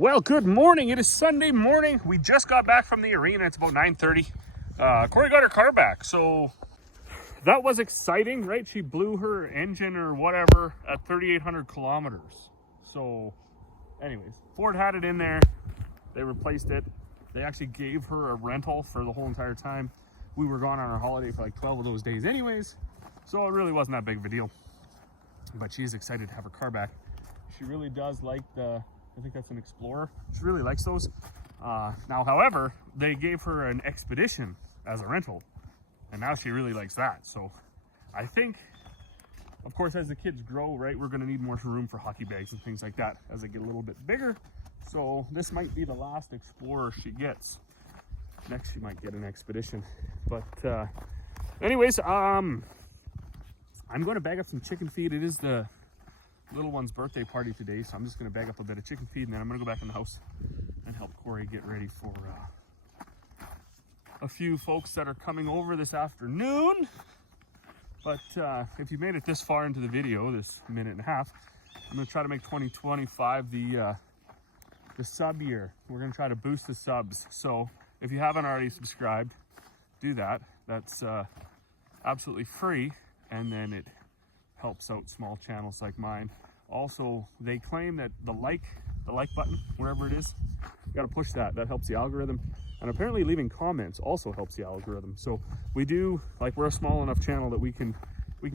Well, good morning. It is Sunday morning. We just got back from the arena. It's about 9:30. Corey got her car back, so that was exciting, right? She blew her engine or whatever at 3,800 kilometers. So anyways, Ford had it in there. They replaced it. They actually gave her a rental for the whole entire time. We were gone on our holiday for like 12 of those days anyways, so it really wasn't that big of a deal. But she's excited to have her car back. She really does like I think that's an Explorer. She really likes those. Now, however, they gave her an Expedition as a rental, and now she really likes that. So I think, of course, as the kids grow, right, we're going to need more room for hockey bags and things like that as they get a little bit bigger. So this might be the last Explorer she gets. Next, she might get an Expedition. But anyways, I'm going to bag up some chicken feed. It is the little one's birthday party today, so I'm just going to bag up a bit of chicken feed, and then I'm going to go back in the house and help Corey get ready for a few folks that are coming over this afternoon. But if you made it this far into the video, this minute and a half, I'm going to try to make 2025 the sub year. We're going to try to boost the subs. So if you haven't already subscribed, do that. That's absolutely free, and then it helps out small channels like mine. Also, they claim that the like button, wherever it is, you got to push that. That helps the algorithm. And apparently leaving comments also helps the algorithm. So we do, like, we're a small enough channel that we can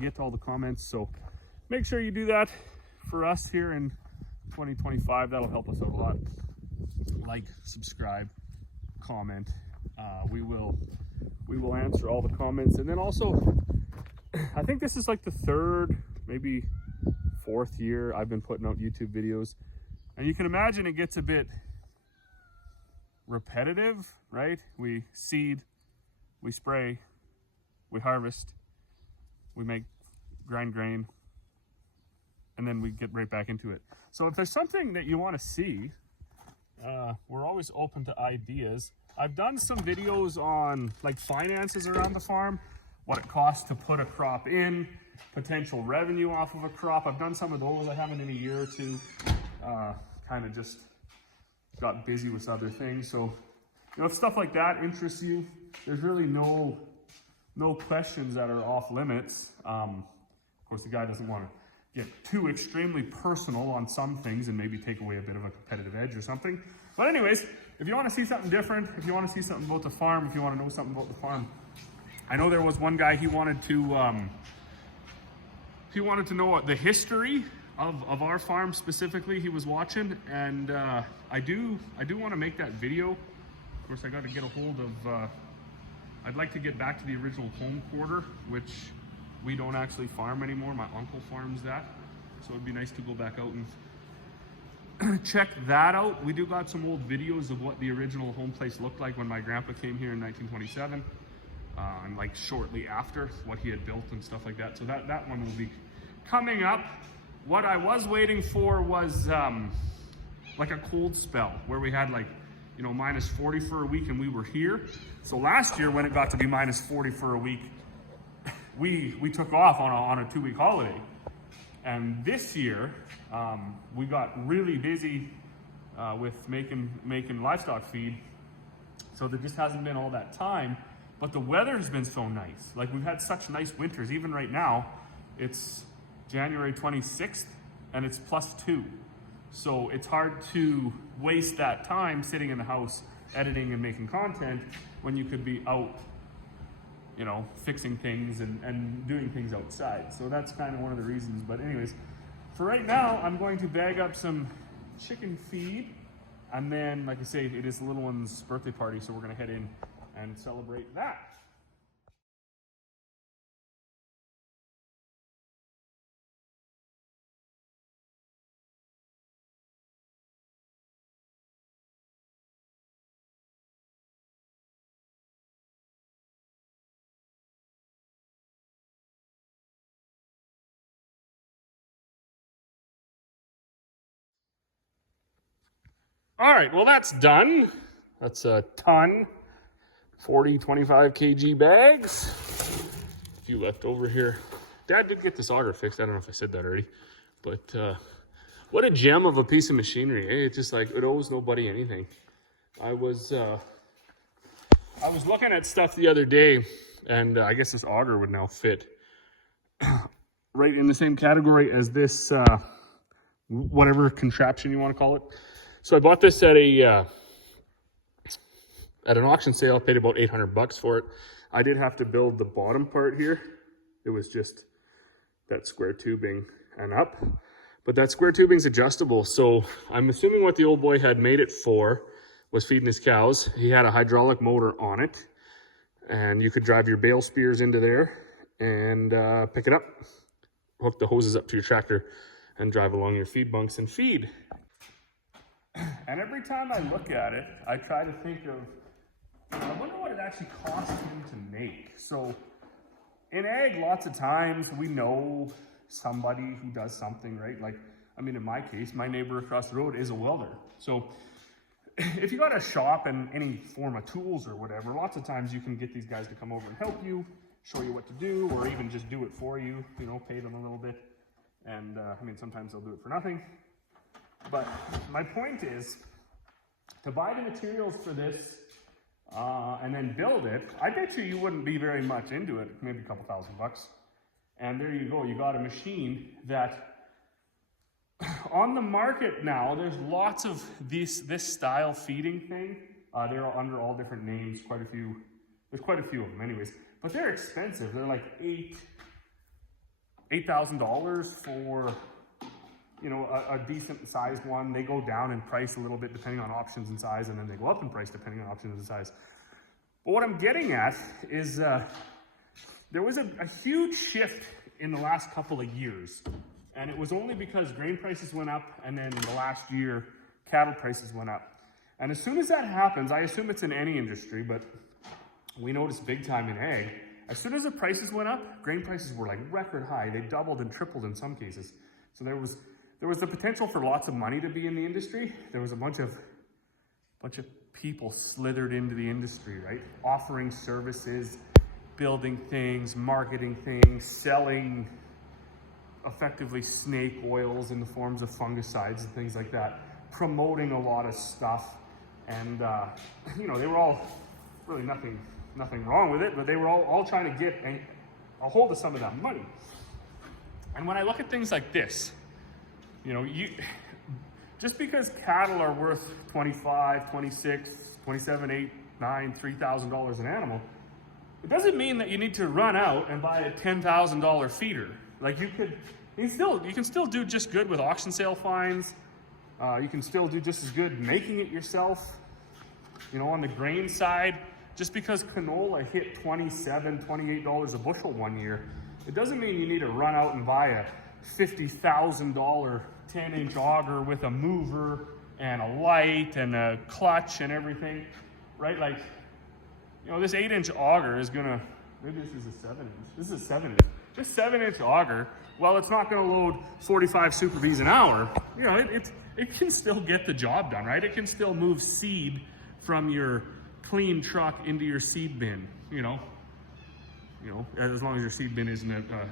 get to all the comments. So make sure you do that for us here in 2025. That'll help us out a lot. Like, subscribe, comment. We will answer all the comments. And then also, I think this is like the third, maybe fourth year I've been putting out YouTube videos, and you can imagine it gets a bit repetitive, right? We seed, we spray, we harvest, we grind grain, and then we get right back into it. So if there's something that you want to see, we're always open to ideas. I've done some videos on like finances around the farm, what it costs to put a crop in, potential revenue off of a crop. I've done some of those. I haven't in a year or two. Kind of just got busy with other things. So, you know, if stuff like that interests you, there's really no questions that are off limits. Of course, the guy doesn't want to get too extremely personal on some things and maybe take away a bit of a competitive edge or something. But anyways, if you want to see something different, if you want to see something about the farm, if you want to know something about the farm, I know there was one guy, he wanted to know what the history of our farm specifically he was watching, and I do want to make that video. Of course, I got to get a hold of, I'd like to get back to the original home quarter, which we don't actually farm anymore. My uncle farms that, so it'd be nice to go back out and check that out. We do got some old videos of what the original home place looked like when my grandpa came here in 1927. And like shortly after, what he had built and stuff like that. So that one will be coming up. What I was waiting for was like a cold spell where we had like, you know, minus 40 for a week and we were here. So last year when it got to be minus 40 for a week, we took off on a 2-week holiday. And this year we got really busy with making livestock feed. So there just hasn't been all that time. But the weather's been so nice. Like, we've had such nice winters. Even right now, it's January 26th and it's +2. So it's hard to waste that time sitting in the house editing and making content when you could be out, you know, fixing things and doing things outside. So that's kind of one of the reasons. But anyways, for right now, I'm going to bag up some chicken feed. And then, like I say, it is the little one's birthday party, so we're going to head in and celebrate that. All right, well, that's done. That's a ton. 40, 25 kg bags. A few left over here. Dad did get this auger fixed. I don't know if I said that already, but What a gem of a piece of machinery, eh? It's just like, it owes nobody anything. I was looking at stuff the other day, and I guess this auger would now fit right in the same category as this, whatever contraption you want to call it. So I bought this at an auction sale. I paid about 800 bucks for it. I did have to build the bottom part here. It was just that square tubing and up. But that square tubing's adjustable. So I'm assuming what the old boy had made it for was feeding his cows. He had a hydraulic motor on it, and you could drive your bale spears into there and pick it up, hook the hoses up to your tractor, and drive along your feed bunks and feed. And every time I look at it, I try to think of, I wonder what it actually cost him to make. So in ag, lots of times we know somebody who does something, right? Like, I mean, in my case, my neighbor across the road is a welder. So if you got a shop and any form of tools or whatever, lots of times you can get these guys to come over and help you, show you what to do, or even just do it for you, you know, pay them a little bit. And I mean, sometimes they'll do it for nothing. But my point is, to buy the materials for this and then build it, I bet you wouldn't be very much into it, maybe a couple $1,000. And there you go, you got a machine that, on the market now, there's lots of this style feeding thing. They're under all different names, quite a few, there's quite a few of them anyways. But they're expensive, they're like $8,000 for, you know, a decent sized one. They go down in price a little bit depending on options and size, and then they go up in price depending on options and size. But what I'm getting at is there was a huge shift in the last couple of years, and it was only because grain prices went up, and then the last year cattle prices went up. And as soon as that happens, I assume it's in any industry, but we noticed big time in ag, as soon as the prices went up, grain prices were like record high. They doubled and tripled in some cases. So there was the potential for lots of money to be in the industry. There was a bunch of people slithered into the industry, right? Offering services, building things, marketing things, selling effectively snake oils in the forms of fungicides and things like that, promoting a lot of stuff. And, you know, they were all really nothing wrong with it, but they were all trying to get a hold of some of that money. And when I look at things like this, you know, just because cattle are worth $25, $26, $27, $8, $9, $3,000 an animal, it doesn't mean that you need to run out and buy a $10,000 feeder. Like you can still do just good with auction sale finds. You can still do just as good making it yourself. You know, on the grain side, just because canola hit $27, $28 a bushel one year, it doesn't mean you need to run out and buy a $50,000 10-inch auger with a mover and a light and a clutch and everything, right? Like, you know, this 8-inch auger is gonna, maybe this is a 7-inch. This is a 7-inch. This 7-inch auger, well, it's not gonna load 45 Super Bs an hour. You know, it can still get the job done, right? It can still move seed from your clean truck into your seed bin, you know, as long as your seed bin isn't a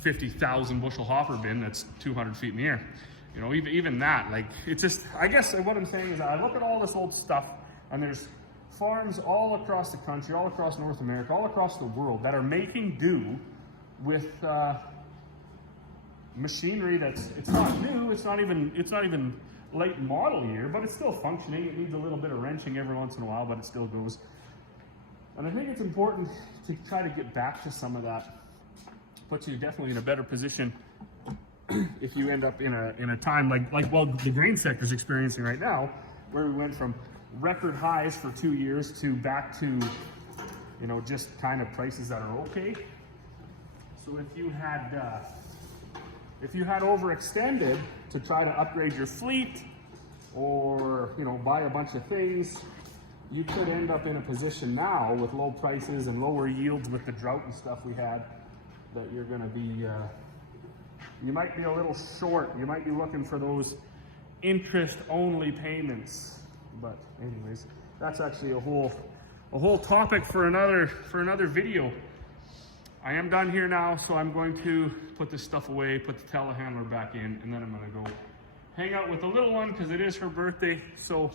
50,000 bushel hopper bin that's 200 feet in the air. You know, even that, like, it's just, I guess what I'm saying is I look at all this old stuff, and there's farms all across the country, all across North America, all across the world that are making do with machinery it's not new, it's not even late model year, but it's still functioning. It needs a little bit of wrenching every once in a while, but it still goes. And I think it's important to try to get back to some of that. Puts you definitely in a better position if you end up in a time like well, the grain sector is experiencing right now, where we went from record highs for 2 years to back to, you know, just kind of prices that are okay. So if you had overextended to try to upgrade your fleet, or, you know, buy a bunch of things, you could end up in a position now with low prices and lower yields with the drought and stuff we had, that you're going to be, you might be a little short. You might be looking for those interest-only payments. But anyways, that's actually a whole topic for another video. I am done here now, so I'm going to put this stuff away, put the telehandler back in, and then I'm going to go hang out with the little one because it is her birthday. So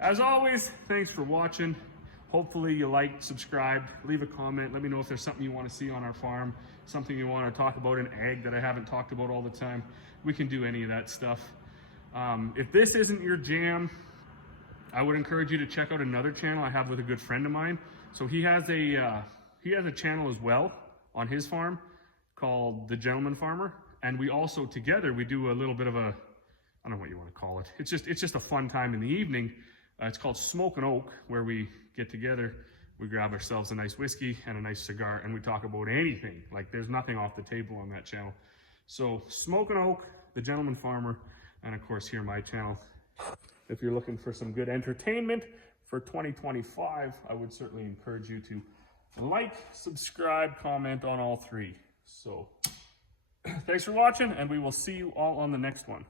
as always, thanks for watching. Hopefully you like, subscribe, leave a comment. Let me know if there's something you want to see on our farm, something you want to talk about in ag that I haven't talked about all the time. We can do any of that stuff. If this isn't your jam, I would encourage you to check out another channel I have with a good friend of mine. So he has a channel as well on his farm called The Gentleman Farmer. And we also together, we do a little bit of a, I don't know what you want to call it. It's just a fun time in the evening. It's called Smoke and Oak, where we get together, we grab ourselves a nice whiskey and a nice cigar, and we talk about anything. Like, there's nothing off the table on that channel. So Smoke and Oak, The Gentleman Farmer, and of course here my channel. If you're looking for some good entertainment for 2025, I would certainly encourage you to like, subscribe, comment on all three. So thanks for watching, and we will see you all on the next one.